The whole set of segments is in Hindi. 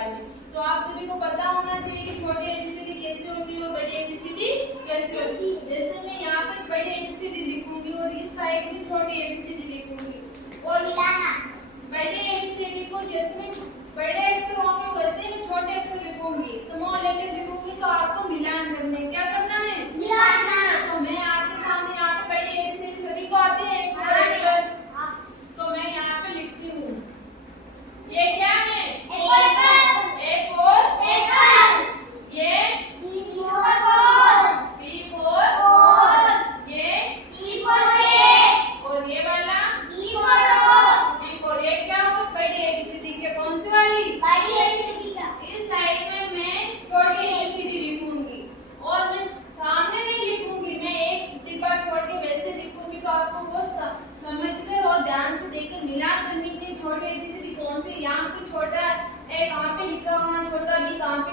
बारे में। तो आप सभी को पता होना चाहिए कि छोटी एबीसीडी कैसी होती है और बड़ी एबीसीडी कैसी होती है। जैसे मैं यहाँ पर बड़ी एबीसीडी लिखूंगी और इस साइड में छोटी एबीसीडी लिखूंगी और मिलाना। बड़ी एबीसीडी को जैसे मैं बड़े अक्षर होंगे वैसे मैं छोटे अक्षर लिखूंगी, स्मॉल लेटर लिखूंगी, तो आपको मिलान करने क्या करना है? मिलाना। तो मैं आपके सामने यहाँ पे बड़ी एबीसीडी सभी को आते हैं, तो मैं यहाँ पे लिखती हूँ। ये क्या है? ए फोर ये बी फोर ये सी और ये वाला डी फोर। ये क्या होगा? बड़ी एबीसीडी के कौन सी वाली? बड़ी एबीसीडी का। इस साइड में मैं छोटी एबीसीडी लिखूंगी और मैं सामने नहीं लिखूंगी, मैं एक डिब्बा छोड़ के वैसे लिखूंगी। तो आपको वो समझकर और ध्यान से देखकर मिलान करने के लिए छोटे एबीसीडी कौन सी, यहाँ पे छोटा ए कहाँ पे लिखा हुआ, छोटा बी कहाँ पे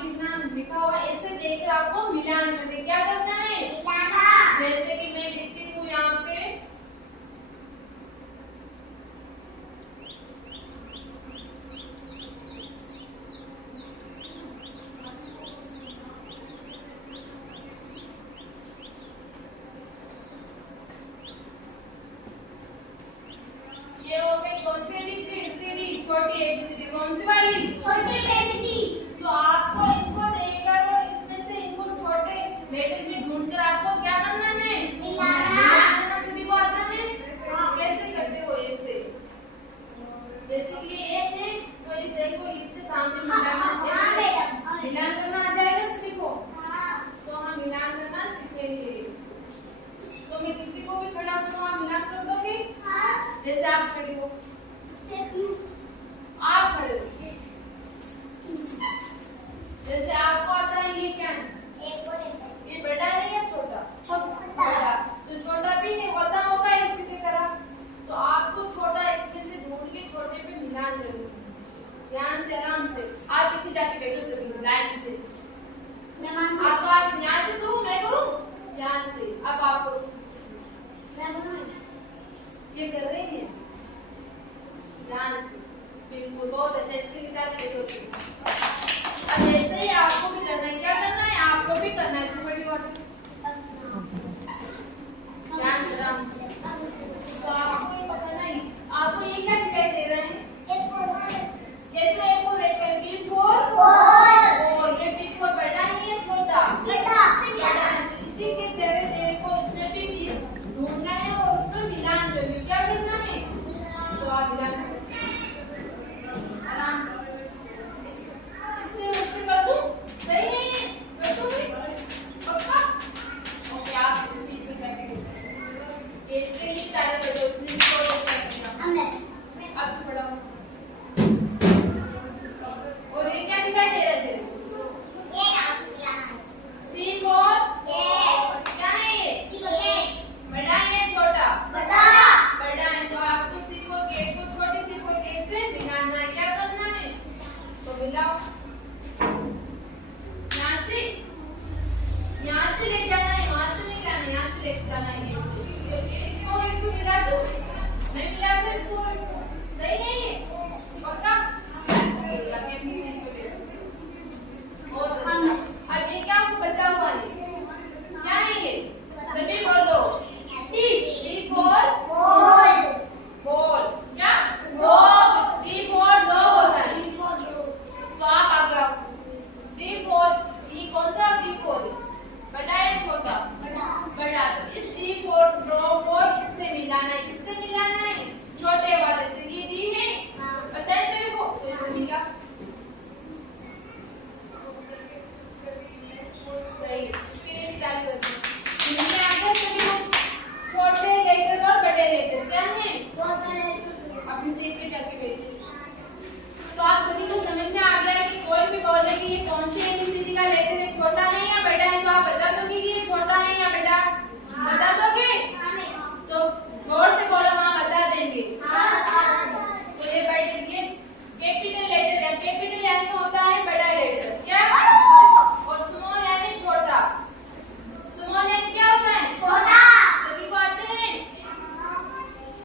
लिखा हुआ, ऐसे देखकर आपको मिलान करके क्या करना है? मिलाना। जैसे कि मैं लिखती हूँ यहाँ पे ये हो गई कौन सी एबीसीडी? छोटी एबीसीडी। कौन सी वाली? छोटी एबीसीडी। तो आपको इनको देखकर और इसमें से इनको छोटे लेटर में ढूंढकर आपको क्या करना है? मिलाना। सभी को आता है? कैसे करते हो? ऐसे जैसे कि ये है तो इस एक को इसके सामने मिलाना, मिलान करना आ जाएगा सभी को? तो हम मिलान करना सीखेंगे। तो मैं किसी को भी खड़ा करूँ, आप मिलान कर दोगे? जैसे आप खड़े हो, आप खड़े हो, जैसे आपको आता है ये क्या है? ये बड़ा है या छोटा? बड़ा। तो छोटा भी नहीं होता होगा इसी की तरह। तो आपको छोटा इसमें से ढूंढ के छोटे पे मिलान करना, ध्यान से आराम से। आप पीछे जाके बैठो सभी लाइन से। आपको आज यहाँ से करूँ, मैं करूँ? ध्यान से। अब आप करो। ये कर रहे हैं ध्यान से, बिल्कुल बहुत अच्छे से गिटार खेलो। अब ऐसे ही आपको भी करना है। क्या करना है? आपको भी करना है। बड़ी बात ध्यान से। तो आपको ये पकड़ना है। आपको ये क्या दिखाई दे रहा है? ये तो एक और एक है बी फोर। ये बी फोर बड़ा है या छोटा? इसी के तरह देखो इसमें भी ढूंढना है और उसमें मिलान करिए। क्या करना है? तो आप मिलान आराम इससे उससे कर दूं? सही नहीं है? कर दूं मैं? पक्का? ओके, आप इसी पे करके इसके लिए सारे कर दो। अब थोड़ा और ये क्या दिखाई दे रहा है? सी फोर क्या है? ये बड़ा है छोटा? बड़ा है। तो आपको सी फोर के को छोटी सी फोर के से मिलाना है। क्या करना है? तो मिलाओ। यहाँ से ले जाना है, वहाँ से नहीं जाना, यहाँ से ले जाना है। इसको मिला दो, मैं मिला दो इसको। सही नहीं है? पक्का? अब ये क्या बचा हुआ है? क्या है ये? सभी बोलो। D four ball. क्या? डी फोर डॉग होता है। तो आप आगे आओ। डी फोर, ये कौन सा डी फोर? बड़ा है छोटा? बड़ा। तो इस डी फोर ड्रॉ को इससे मिलाना है। किससे मिलाना है? छोटे वाले से। ये डी है, पता है तेरे को? तो इससे मिला। छोटे लेकर और बड़े लेकर क्या है? अपनी सीट पे जाके बैठे।